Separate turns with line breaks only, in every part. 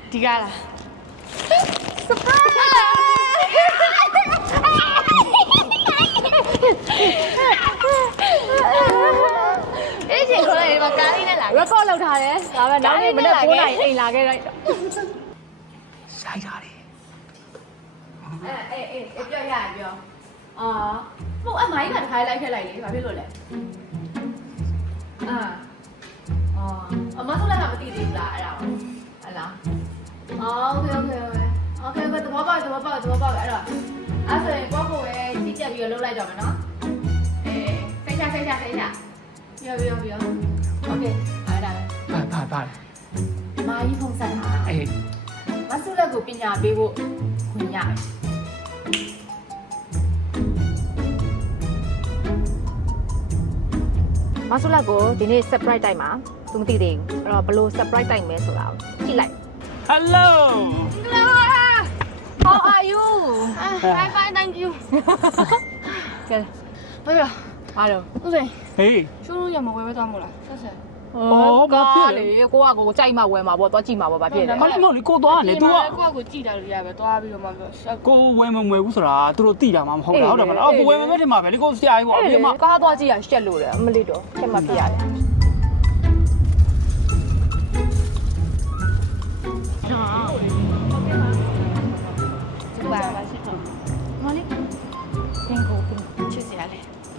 ဒီကားလား အဲ့ဒီခေါ်လိုက်ပါကားလေးနဲ့လာ
record လုပ်ထားတယ်ဒါပဲနောက်နေ့မနေ့9 နာရီအိမ်လာခဲ့လိုက်တော့
ဆိုင်တာလေ
အေးပြောရပြောဟုတ်အမိုင်းကတခါလိုက်ထည့်လိုက်လေဘာဖြစ်လို့လဲအမဆိုလည်းမသိသေးဘူးလားအဲ့ဒါဟုတ်လားโอเคသဘောပေါက်အဲ့တော့အဲ့ဆိုရင်ကိုယ့်ကိုပဲကြီးကြပ်ပြီးတော့လုပ်လိုက်တော့မယ်နော်စိတ်ချပြောโอเคအဲ့ဒါပဲ
ဘာ
မာကြီးဖုံးဆက်တာ
အေး
မဆုလက်ကိုပညာပေးဖို့ခွင့်ရတယ်မဆုလက်ကိုဒီနေ့ surprise တိုက်မှာသူမသိသေးဘူးအဲ့တော့ဘယ်လို surprise တိုက်မဲဆိုတာကိုကြည့်လိုက်
Hello
How are you
fine thank you
ကဲဟုတ်ရဘာလို့
ဦးစိန်
ဟေး
ရှိုးလို့ရမဝယ်ပဲသွားမို့လားဆက်ဆက်
ဘာဖြစ်လဲကိုကကြိုက်မှဝယ်မှာပေါ့သွားကြည့်မှာပေါ့ဘာဖြစ်လဲ
မလေးမလေးကိုသွားတယ် तू
ကိုယ့်ကိုကြည့်တာလို့ရပဲသွားပြီးတော့မှပြော
ကိုဝယ်မဝယ်ဘူးဆိုတာသူတို့သိတာမှမဟုတ်တာဟုတ်တယ်မလားကိုဝယ်မမဲ့တင်မှာပဲလေကိုဆရာကြီးပေါ့အပြင်မှာ
ကားသွားကြည့်ရရှက်လို့တယ်အမလေးတော့ရှက်မှဖြစ်ရတယ်
ပါရှိတော့မလေးပင်ကိုချစ်စရာလေ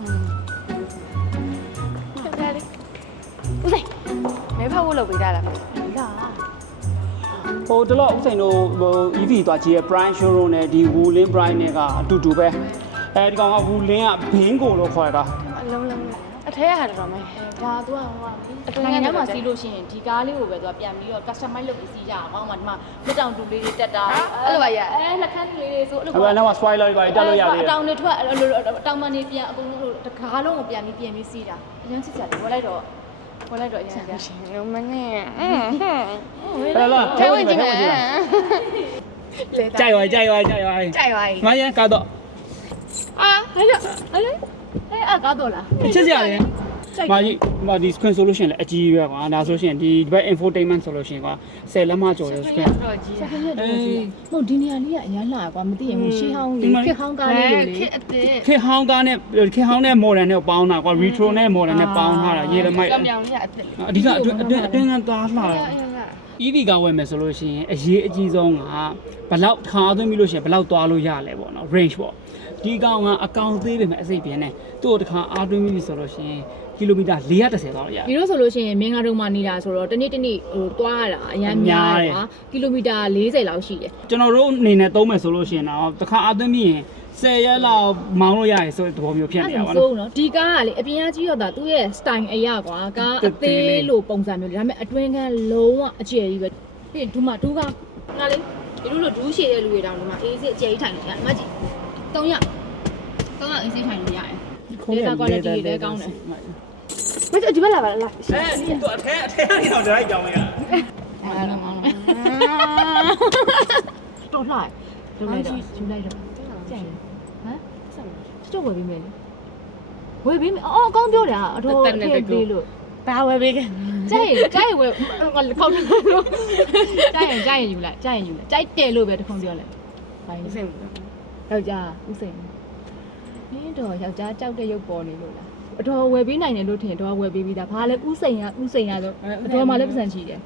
ဟုတ်တယ်လေဦးစိန်မဲဖောက်ဖို့လုပ်ပေးတာလားလား
ဟိုတလော့ဥစိန်တို့ဟို EV သွားကြည့်ရ Prime Showroom နဲ့ဒီ Wooling Prime နဲ့ကအတူတူပဲအဲဒီကောင်က Wooling ကဘင်းကိုလို့ခေါ်ရတာ
အလုံးအထဲရတာတော့မယ်ဒါသူကနိုင်ငံထဲမှာစီးလို့ရှိရင်ဒီကားလေးကိုပဲသူကပြန်ပြီးတော့ customize လုပ်ပြီးစီးကြအောင်ဟောမှာဒီမှာလက်တောင်တူလေးတွေတက်တာအဲ့လိုပါရလက်ခန်းလေးတွေဆိုအဲ့လို
အဲ့တော့ spoiler တွေပါတက်လို့ရသေးတယ်
အတောင်တွေထွက်အတောင်မနေပြန်အကုန်လုံးတကားလုံးကိုပြန်ပြီးစီးတာအရင်စစ်ကြတယ်ဝယ်လိုက်တော့အရင်စစ်ကြရုံမနဲ့
ဟဲ့လား
ထဲဝင်ကြည့်မယ်
ကြိုက်ပါမရန်ကတော့
ဟဲ့အကားတော့လား
ချစ်စရာလေမာဒီ screen solution လည်းအကြီးပဲကွာဒါဆိုရှင်ဒီဘက် infotainment solution ကွာ10လက်မကျော်ရ screen
တော့ကြီးဟုတ်ဒီနေရာလေးကအရန်လာကွာမသိရင်ရှေးဟောင်းလေးခက်ဟောင်းကားလေးလိုလေခက်အသေး
ခေဟောင်းကားနဲ့ခေဟောင်းနဲ့ modern နဲ့ပေါင်းတာကွာ retro နဲ့ modern နဲ့ပေါင်းထားတာရေလမိုက်
ကြောင်ပြောင်လေးကအသက်
အဓိကအတွင်းကသွားလှတာ EV ကဝယ်မယ်ဆိုလို့ရှိရင်အရေးအကြီးဆုံးကဘလောက်ထားသွင်းပြီးလို့ရှိရင်ဘလောက်သွားလို့ရလဲပေါ့နော် range ပေါ့ဒီကောင်ကအကောင်သေးပေမဲ့အစိပ်ပြင်းနေသူ့ကိုတစ်ခါအားသွင်းပြီးဆိုလို့ရှိရင်ကီလိုမီတာ430သွားလို့ရတယ်
ဒီလိုဆိုလို့ရှိရင်မင်္ဂလာတုံမှာနေတာဆိုတော့တနေ့ဟိုသွားရတာအရန်များတယ်ကွာကီလိုမီတာ40လောက်ရှိတယ်
ကျွန်တော်တို့အနေနဲ့သုံးမယ်ဆိုလို့ရှိရင်တော့တစ်ခါအားသွင်းပြီးရင်10ရက်လောက်မောင်းလို့ရတယ်ဆိုတဲ့သဘောမျိုးဖြစ်နေရပါတော့
နော်ဒီကားကလေအပြင်ကကြီးတော့ဒါသူ့ရဲ့ style အရာကွာကားအသေးလို့ပုံစံမျိုးလေဒါပေမဲ့အတွင်းကလုံးဝအကျယ်ကြီးပဲပြီးဒူးမှာဒူးကငါလေဒီလိုဒူးရှည်တဲ့လူတွေတောင်ဒီမှာအေးစစ်အကျယ်ကြီးထိုင်နေရတယ်ဒီမှာကြည့်3ရက်အေးစစ်ထိုင်လို့ရတယ်ဒေတာ quality တွေလည်းကောင်းတယ်မကျဒီဘက်လာပါလား
သူအထဲကနေတော့ direct ကြောင်းလိုက်ရ
အဲ့ဒါမှတော့လာယူလိုက်တော့ကြိုက်တယ်ဟမ်ကျုပ်ဝယ်ပေးမယ်လေဝယ်ပေးမယ်အော်အကောင်းပြောတယ်အတော်ထည့်ပေးလို့
ဘာဝယ်ပေးခဲ့
ကြိုက်ဝယ်ခေါက်တယ်လို့ကြိုက်ရင်ယူလိုက်ကြိုက်တယ်လို့ပဲတခုံပြောလိုက်ဘာလို့စိတ်ယောက်ျားဥစိန်နင်းတော့ယောက်ျားကြောက်တဲ့ရုပ်ပေါ်နေလို့လားအတော်ဝယ်ပေးနိုင်တယ်လို့ထင်တော့ဝယ်ပေးပြီးသားဘာလဲဥစိန်ဆိုအတော်မှလည်းပတ်စံချီတယ်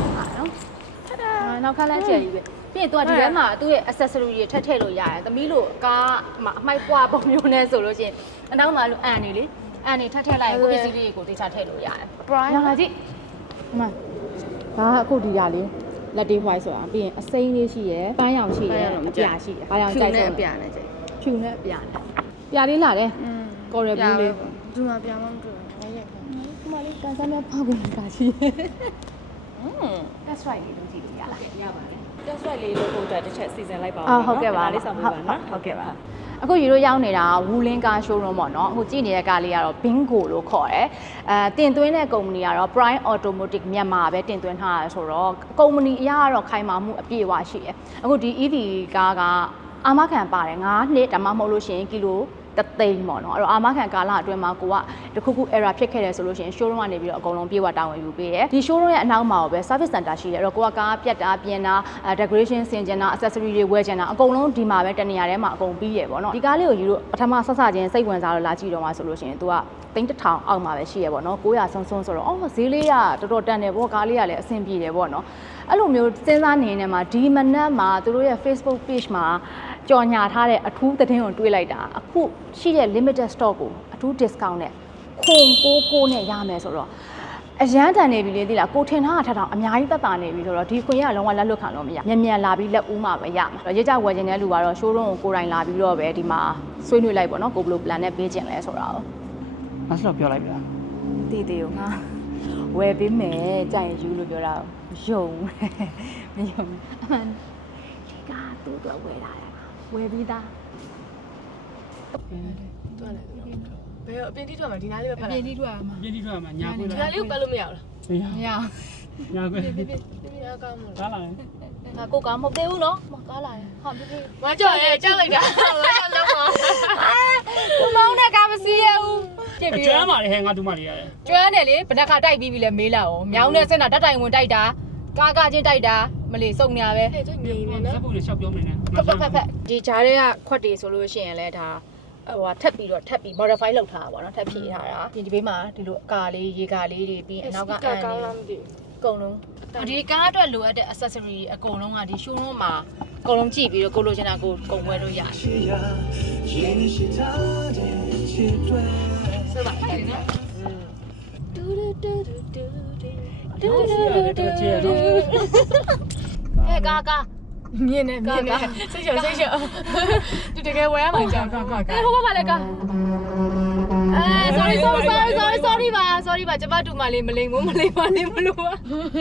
နော်နောက်ခါလမ်းကျယ်ကြီးပဲပြီးရင်သူကဒီဘက်မှာသူ့ရဲ့ accessory တွေထည့်လို့ရတယ်သမီးလို့ကားမှာအမိုက်ပွားပုံမျိုးနဲ့ဆိုလို့ရှိရင်အနောက်မှာလို့အန်နေလေအန်နေထည့်လိုက်ရင်ကိုပစ္စည်းလေးတွေကိုတေချာထည့်လို့ရတယ်
prime
လာကြည့်အမဒါကအခုဒီရလေးလက်တေး white ဆိုတာပြီးရင်အစိမ်းလေးရှိရယ်ပန်းရောင်ရှိရယ်အပြာရှိရယ်ဘာရောင်ကြိုက်ဆုံး
ပြနဲ့ကြိုက်
ဖြူနဲ့အပြာနဲ့ပြာလေးလာတယ်ကော်ရယ်ဘူးလေး
ဒီမှာပြမမတွေ့ဘူးရိုက်တယ်
ဒီမှာလေးကန်ဆန်းနဲ့ဖောက်ကုန်တာရှိရယ် test ride လေးလုပ်ကြည့်လို့ရလားရပါတယ်
test ride လေးလို့ဟိုတက်တစ်ချက်စီစဉ်လိုက်ပါဦး
ဟုတ်ကဲ့ပါ
လေးဆောင်ပေးပါနော်
ဟုတ်ကဲ့ပါအခုယူလို့ရောက်နေတာ Wooling Car Showroom ပေါ့နော်အခုကြည့်နေတဲ့ကားလေးကတော့ Bingo လို့ခေါ်တယ်တင်သွင်းတဲ့ကုမ္ပဏီကတော့ Prime Automotive မြန်မာပဲတင်သွင်းထားရဆိုတော့ကုမ္ပဏီအရာကတော့ခိုင်မာမှုအပြည့်အဝရှိတယ်အခုဒီ EV ကားကအာမခံပါတယ်9နှစ်ဒါမှမဟုတ်လို့ရှိရင်ကီလို
တသိန်းပေါ့နော်အဲ့တော့အာမခံကာလအတွင်းမှာကိုကတခုခု error ဖြစ်ခဲ့တယ်ဆိုလို့ရှိရင် showroom ကနေပြီးတော့အကုန်လုံးပြေဝတာဝန်ယူပေးတယ်ဒီ showroom ရဲ့အနောက်မှာပဲ service center ရှိတယ်အဲ့တော့ကိုကကားပြတ်တာပြင်တာ decoration ဆင်ကျင်တာ accessory တွေဝယ်ကျင်တာအကုန်လုံးဒီမှာပဲတနေရာထဲမှာအကုန်ပြီးရပေါ့နော်ဒီကားလေးကိုယူလို့ပထမဆက်စချင်းစိတ်ဝင်စားလို့လာကြည့်တော့မှဆိုလို့ရှိရင် तू ကသိန်း1000အောက်မှာပဲရှိရပေါ့နော်900ဆုံးဆုံးဆိုတော့အော်ဈေးလေးကတော်တော်တန်တယ်ပေါ့ကားလေးကလည်းအဆင်ပြေတယ်ပေါ့နော်အဲ့လိုမျိုးစဉ်းစားနေနေမှာဒီမနက်မှာသူတို့ရဲ့ Facebook page မှာကြော်ညာထားတဲ့အထူးသတင်းကိုတွေးလိုက်တာအခုရှိတဲ့ limited stock ကိုအထူး discount နဲ့999နဲ့ရမယ်ဆိုတော့အရန်တန်နေပြီလေသိလားကိုထင်ထားတာထက်တောင်အများကြီးသက်သာနေပြီဆိုတော့ဒီခွင့်ရလုံးဝလက်လွတ်ခံလို့မရမြန်လာပြီးလက်ဦးမှာပဲရမှာရေးကြဝယ်ခြင်းတဲ့လူကတော့ showroom ကိုကိုယ်တိုင်လာပြီးတော့ပဲဒီမှာဆွေးနွေးလိုက်ပေါ့နော်ကိုဘယ်လို plan နဲ့ပေးခြင်းလဲဆိုတာကို
မဆလို့ပြောလိုက်ပြ
တည်တည်ကိုငါဝယ်ပေးမယ်ကြိုင်ယူလို့ပြောတာယုံမယုံအမှန်ဒီကသူ့တော့ဝယ်လာတယ်ဝယ်ပြီးသား
တွက်လိုက်တော့ဘယ်အပြင်တိထွက်မှာဒီနားလေးပဲဖတ်
အ
လို
ပြ
က်
င်းလေးထွက်မှာ
ပြင်းပြီးထွက်မှာညာခွေး
ဒီနားလေးကိုပတ်လို့မရဘူးလား
မရ
မရ
ညာခွေး
ပြအားကောင်းမလို့
ကားလာရင်
ငါကိုကမဟုတ်သေးဘူးနော်မကားလာရင်ဟာပြပြ
မကြောက်ရဲကြောက်လိုက်တာမကြောက်လုံးပါ
ကိုမောင်းတဲ့ကားမစီးရဘူးပြစ်
အ
ပြီး
ကျွမ်းပါလေဟဲ့ငါတို့မလေးရတယ်
ကျွမ်းတယ်လေဘယ်နှခါတိုက်ပြီးပြီလဲမေးလာအောင်မြောင်းတဲ့စင်တာတက်တိုင်ဝင်တိုက်တာကားချင်းတိုက်တာမလီစုံနေရပဲ
ဟဲ့ကျငြိမ်နေ
ဇ
နော်
က်ပုံတွေရှောက်ပြောနေတယ်
ဖက်ဒီကြားထဲကခွက်တွေဆိုလို့ရှိရင်လည်းဒါဟိုထပ်ပြီး modify လုပ်ထားတာပေါ့နော်ထပ်ဖြည့်ထားတာဒီဘေးမှာဒီလိုအကာလေးရေကာလေးတွေပြီးအနောက်ကအဲ့
ကောင်း
နေ
လားမသိ
အကုန်လုံးဒီကားအတွက်လိုအပ်တဲ့ accessory အကုန်လုံးကဒီ showroom မှာအကုန်လုံးကြည့်ပြီးတော့ကိုလိုချင်တာကိုကုန်ဝယ်လို့ရတယ်ဆိုပါအဲ့နော်တူတူတူတူတူတူတူတူဟဲ့ကာမြင်နေစိတ်ရှောသူတကယ်ဝယ်ရမှာကြောက်ဟဲ့ဟိုဘက်မှာလည်းကာsorry ပါကျမတူမလေးမလိမ်ဘူးမလိမ်ပါနဲ့မလို့ပါ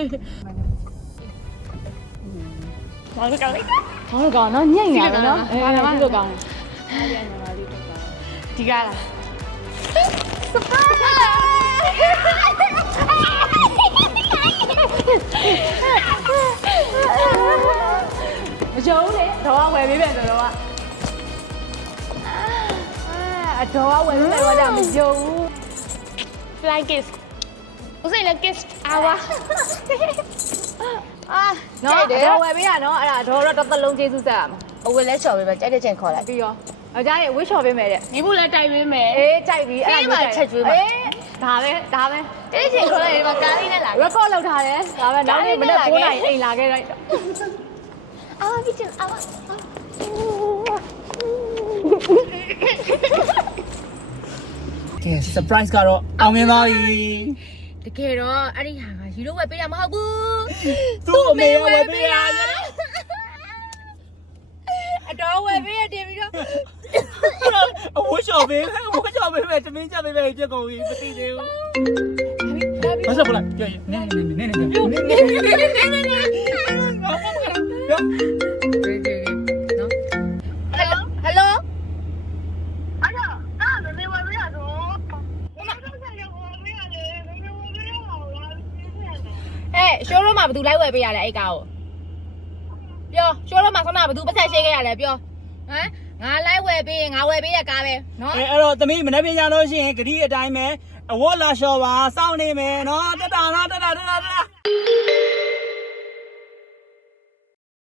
ဘာလို့ကောင်းလဲဘာလို့ကောင်းနော်ညံ့နေတယ်နော်ဘာလို့ကောင်းလဲဒီကားလားမကြုံလေတော့ဝယ်ပေးပြန်ဆိုတော့အတော်ဝယ်ပေးမယ်တော့မကြုံဘူး
fly kiss ဦးစိန်လည်း kiss အားဝါ
နော်တော့ဝယ်ပေးတာနော်အဲ့ဒါတော့တစ်သလုံးကျေးဇူးဆက်ရမှာ
အဝယ်လဲချော်ပေးပါကြိုက်တဲ့ချိန်ခေါ်လိုက်
ပြီးရောအကြရဲ့ဝှေ့ချော်ပေးမယ်တဲ့
ညီဖို့လည်းတိုက်ပေးမယ်
အေးကြိုက်ပြီအဲ့ဒါချက်ကျွေးပါဒါပဲ
အဲ့ဒီချိန်ခေါ်လိုက်ဒီမှာကားလေးနဲ့လာ
record လုပ်ထားတယ်ဒါပဲနောက်နေ့မနေ့9နာရီအိမ်လာခဲ့လိုက်တော့
အားဝါပြီးချင်အားဝါ
ကဲ surprise ကတော့အောင်မြင်သွားပြီ
တကယ်တော့အဲ့ဒီဟာကယူလို့ဝယ်ပေးတာမဟုတ်ဘူး
သူ့အမေဝယ်ပေးရတယ်
အတော်ဝယ်ပေးရတင်ပြီးတော့
အဝှချော်ပေးမယ်တမင်းချပေးမယ်ပြက်ကုန်ပြီမသိသေးဘူးဘာဆက်ပလိုက်ကြည့်နေ
ဟယ်လို showroom မှာဘယ်သူလိုက်ဝယ်ပေးရလဲအဲ့ကားကိုပြော showroom မှာဆောင်းတာဘယ်သူပတ်ဆက်ရှင်းခဲ့ရလဲပြောဟမ်ငါလိုက်ဝယ်ပေးငါဝယ်ပေးရကားပဲနော်
အဲ့တော့တမင်းမနေ့ပြန်ကြလို့ရှိရင်ဂတိအတိုင်းပဲအဝတ်လာလျှော်ပါစောင့်နေမယ်နော်တတာ